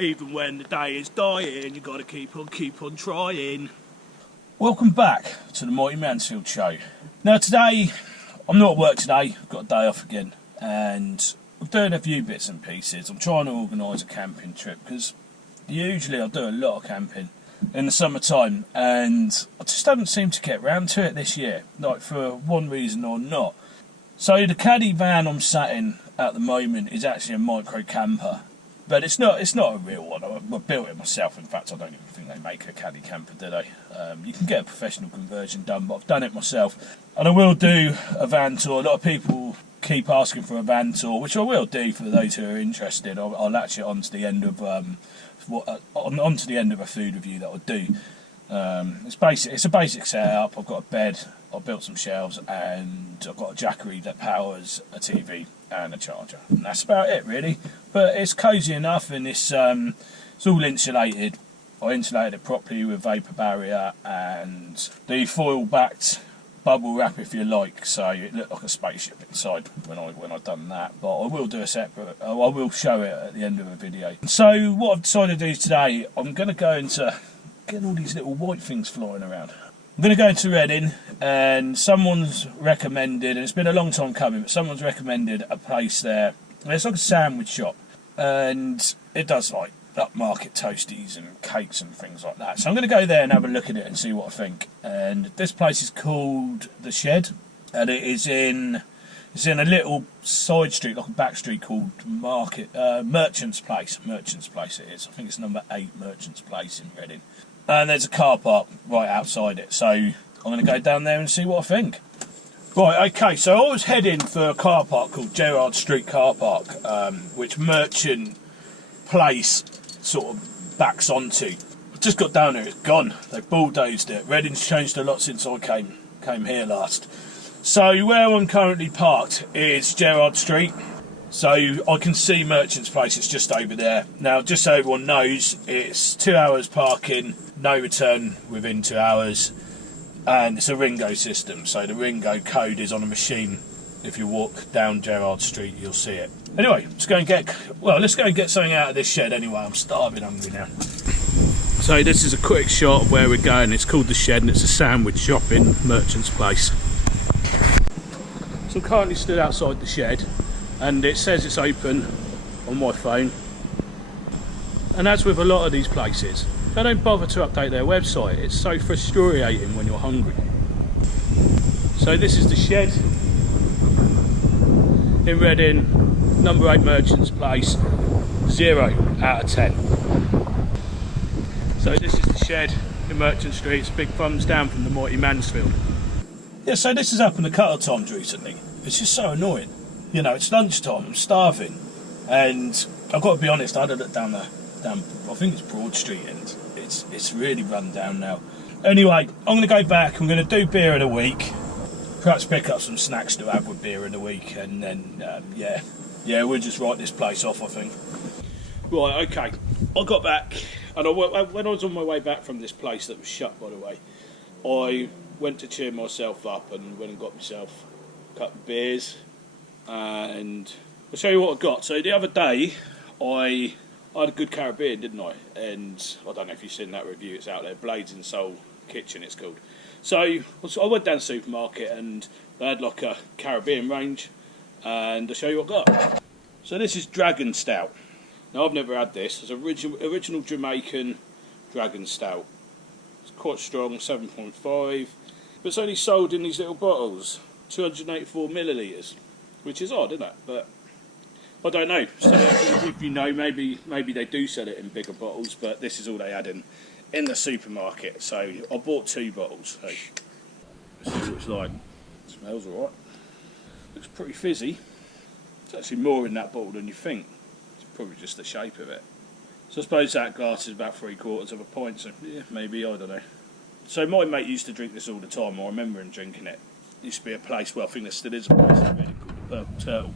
Even when the day is dying, you got to keep on trying. Welcome back to the Mighty Mansfield show. Now today, I'm not at work today, I've got a day off again, and I'm doing a few bits and pieces. I'm trying to organise a camping trip, because usually I do a lot of camping in the summertime, and I just haven't seemed to get round to it this year, like for one reason or not. So the caddy van I'm sat in at the moment is actually a micro camper, but it's not a real one. I built it myself. In fact, I don't even think they make a caddy camper, do they? You can get a professional conversion done, but I've done it myself, and I will do a van tour. A lot of people keep asking for a van tour, which I will do for those who are interested. I'll latch it onto the end of onto the end of a food review that I'll do. It's basic. It's a basic setup. I've got a bed. I've built some shelves, and I've got a jackery that powers a TV and a charger. And that's about it, really. But it's cosy enough, and it's all insulated. I insulated it properly with vapour barrier and the foil-backed bubble wrap, if you like, so it looked like a spaceship inside when I've done that. But I will do a separate. I will show it at the end of the video. So what I've decided to do today, I'm going to go into getting all these little white things flying around. I'm going to go into Reading, and someone's recommended, and it's been a long time coming, but someone's recommended a place there. It's like a sandwich shop, and it does like upmarket toasties and cakes and things like that. So I'm going to go there and have a look at it and see what I think. And this place is called The Shed, and it's in a little side street, like a back street, called Merchant's Place. Merchant's Place it is. I think it's number 8 Merchant's Place in Reading. And there's a car park right outside it, so I'm going to go down there and see what I think. Right, okay, so I was heading for a car park called Gerrard Street Car Park, which Merchant Place sort of backs onto. I just got down there, it's gone. They've bulldozed it. Reading's changed a lot since I came here last. So where I'm currently parked is Gerrard Street. So I can see Merchant's Place, it's just over there. Now, just so everyone knows, it's 2 hours parking, no return within 2 hours, and it's a Ringo system. So the Ringo code is on a machine. If you walk down Gerrard Street, you'll see it. Anyway, let's go and get something out of this shed anyway. I'm starving hungry now. So this is a quick shot of where we're going. It's called The Shed, and it's a sandwich shop in Merchant's Place. So I'm currently stood outside the shed, and it says it's open on my phone. And as with a lot of these places, they don't bother to update their website. It's so frustrating when you're hungry. So this is The Shed in Reading, number 8 Merchant's Place, 0 out of 10. So this is The Shed in Merchant Street. It's a big thumbs down from the Mighty Mansfield. Yeah, so this has happened a couple of times recently. It's just so annoying. You know, it's lunchtime, I'm starving, and I've got to be honest, I had a look down I think it's Broad Street, and it's really run down now. Anyway, I'm going to go back, I'm going to do beer of the week, perhaps pick up some snacks to have with beer of the week, and then, yeah, we'll just write this place off, I think. Right, okay, I got back, and when I was on my way back from this place that was shut, by the way, I went to cheer myself up and went and got myself a couple of beers. And I'll show you what I got. So the other day I had a good Caribbean, didn't I? And I don't know if you've seen that review, it's out there, Blades and Soul Kitchen it's called. So I went down to the supermarket, and they had like a Caribbean range, and I'll show you what I got. So this is Dragon Stout. Now I've never had this. It's original Jamaican Dragon Stout. It's quite strong, 7.5, but it's only sold in these little bottles, 284 millilitres. Which is odd, isn't it? But I don't know. So if you know, maybe they do sell it in bigger bottles, but this is all they had in the supermarket. So I bought 2 bottles. So let's see what it's like. It smells alright. Looks pretty fizzy. There's actually more in that bottle than you think. It's probably just the shape of it. So I suppose that glass is about 3/4 of a pint. So yeah, maybe, I don't know. So my mate used to drink this all the time. I remember him drinking it. It used to be a place, well, I think there still is a place in Reading called the Purple Turtle.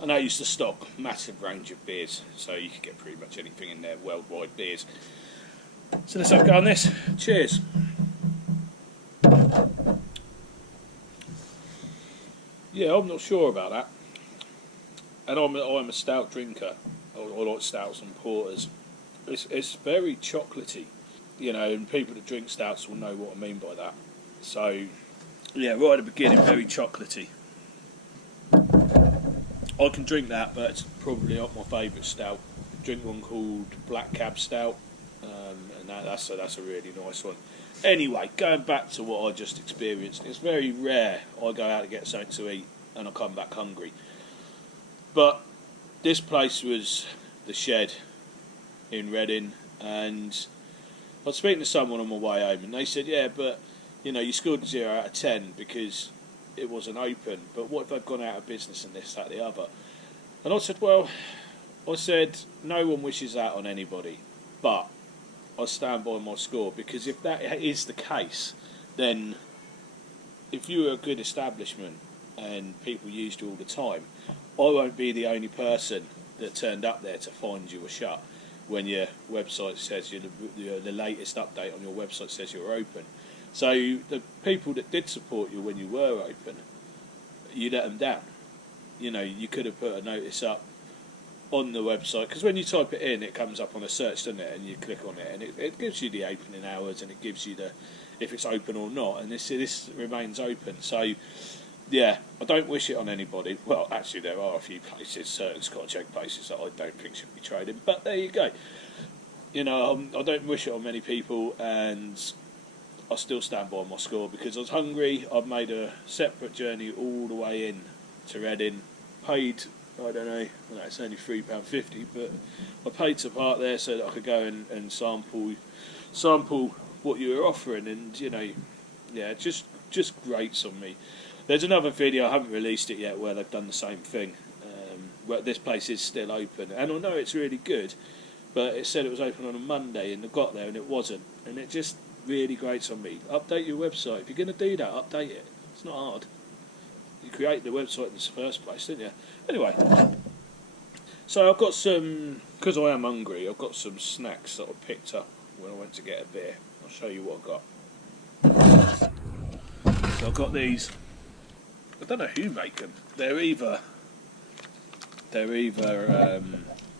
And they used to stock a massive range of beers, so you could get pretty much anything in there, worldwide beers. So let's have a go on this. Cheers. Yeah, I'm not sure about that. And I'm a stout drinker. I like stouts and porters. It's very chocolatey, you know, and people that drink stouts will know what I mean by that. So, yeah, right at the beginning, very chocolatey. I can drink that, but it's probably not my favourite stout. I drink one called Black Cab Stout, and that's a really nice one. Anyway, going back to what I just experienced, it's very rare I go out to get something to eat and I come back hungry. But this place was the Shed in Reading, and I was speaking to someone on my way home, and they said, yeah, but you know, you scored 0 out of 10 because it wasn't open, but what if they've gone out of business and this, that, the other? And I said, well, no one wishes that on anybody, but I stand by my score, because if that is the case, then if you were a good establishment and people used you all the time, I won't be the only person that turned up there to find you were shut when your website says the latest update on your website says you're open. So the people that did support you when you were open, you let them down. You know, you could have put a notice up on the website, because when you type it in, it comes up on a search, doesn't it? And you click on it, and it gives you the opening hours, and it gives you the if it's open or not. And this remains open. So yeah, I don't wish it on anybody. Well, actually, there are a few places, certain Scotch egg places, that I don't think should be trading. But there you go. You know, I don't wish it on many people, and I still stand by my score because I was hungry. I've made a separate journey all the way in to Reading. Paid, I don't know, well, it's only £3.50, but I paid to park there so that I could go and sample what you were offering, and you know, yeah, just grates on me. There's another video, I haven't released it yet, where they've done the same thing. Where this place is still open, and I know it's really good, but it said it was open on a Monday, and I got there and it wasn't, and it just really grates on me. Update your website. If you're going to do that, update it. It's not hard. You created the website in the first place, didn't you? Anyway, so I've got some, because I am hungry, I've got some snacks that I picked up when I went to get a beer. I'll show you what I got. So I've got these. I don't know who make them. They're either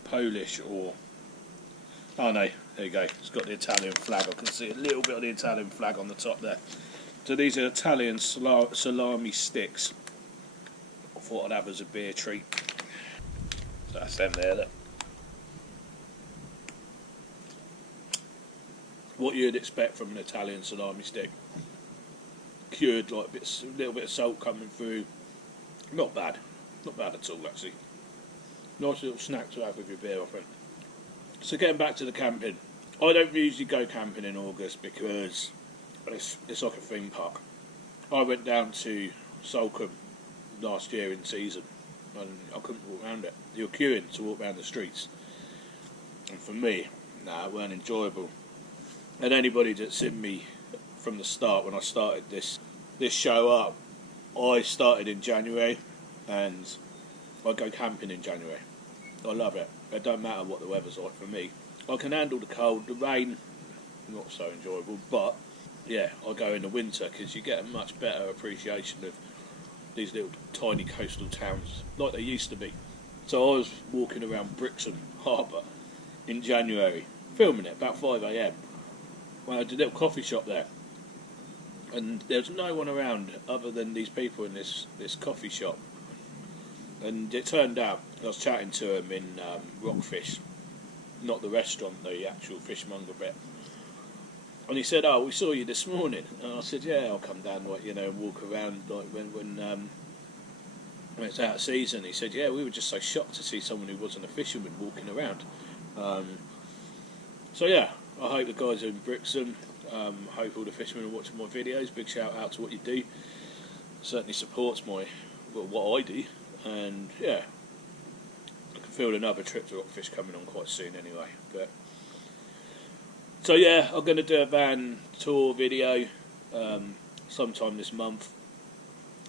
Polish or... Oh no, there you go. It's got the Italian flag. I can see a little bit of the Italian flag on the top there. So these are Italian salami sticks. I thought I'd have as a beer treat. So that's them there. Look. What you'd expect from an Italian salami stick. Cured, like a little bit of salt coming through. Not bad. Not bad at all, actually. Nice little snack to have with your beer, I think. So getting back to the camping. I don't usually go camping in August because it's like a theme park. I went down to Salcombe last year in season and I couldn't walk around it. You're queuing to walk around the streets. And for me, it weren't enjoyable. And anybody that's seen me from the start, when I started this show up, I started in January and I go camping in January. I love it. It don't matter what the weather's like for me. I can handle the cold, the rain, not so enjoyable, but yeah, I go in the winter because you get a much better appreciation of these little tiny coastal towns like they used to be. So I was walking around Brixham Harbour in January, filming it about 5 AM. Well, I had a little coffee shop there, and there was no one around other than these people in this coffee shop. And it turned out, I was chatting to him in Rockfish, not the restaurant, the actual fishmonger bit. And he said, "Oh, we saw you this morning." And I said, "Yeah, I'll come down, like, you know, and walk around like when it's out of season." He said, "Yeah, we were just so shocked to see someone who wasn't a fisherman walking around." So yeah, I hope the guys in Brixham, hope all the fishermen are watching my videos. Big shout out to what you do. Certainly supports what I do. And yeah, I can feel another trip to Rockfish coming on quite soon anyway. But so yeah, I'm going to do a van tour video sometime this month,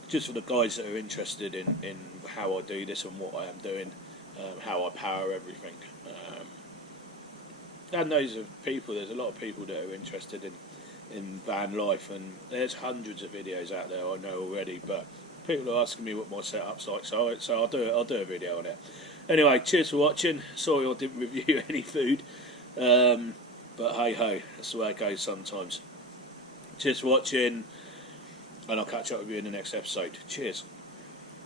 just for the guys that are interested in how I do this and what I am doing, how I power everything. And those of people, there's a lot of people that are interested in van life, and there's hundreds of videos out there I know already, but people are asking me what my setup's like, so I'll do a video on it. Anyway, cheers for watching. Sorry I didn't review any food, but hey ho, that's the way it goes sometimes. Cheers for watching, and I'll catch up with you in the next episode. Cheers.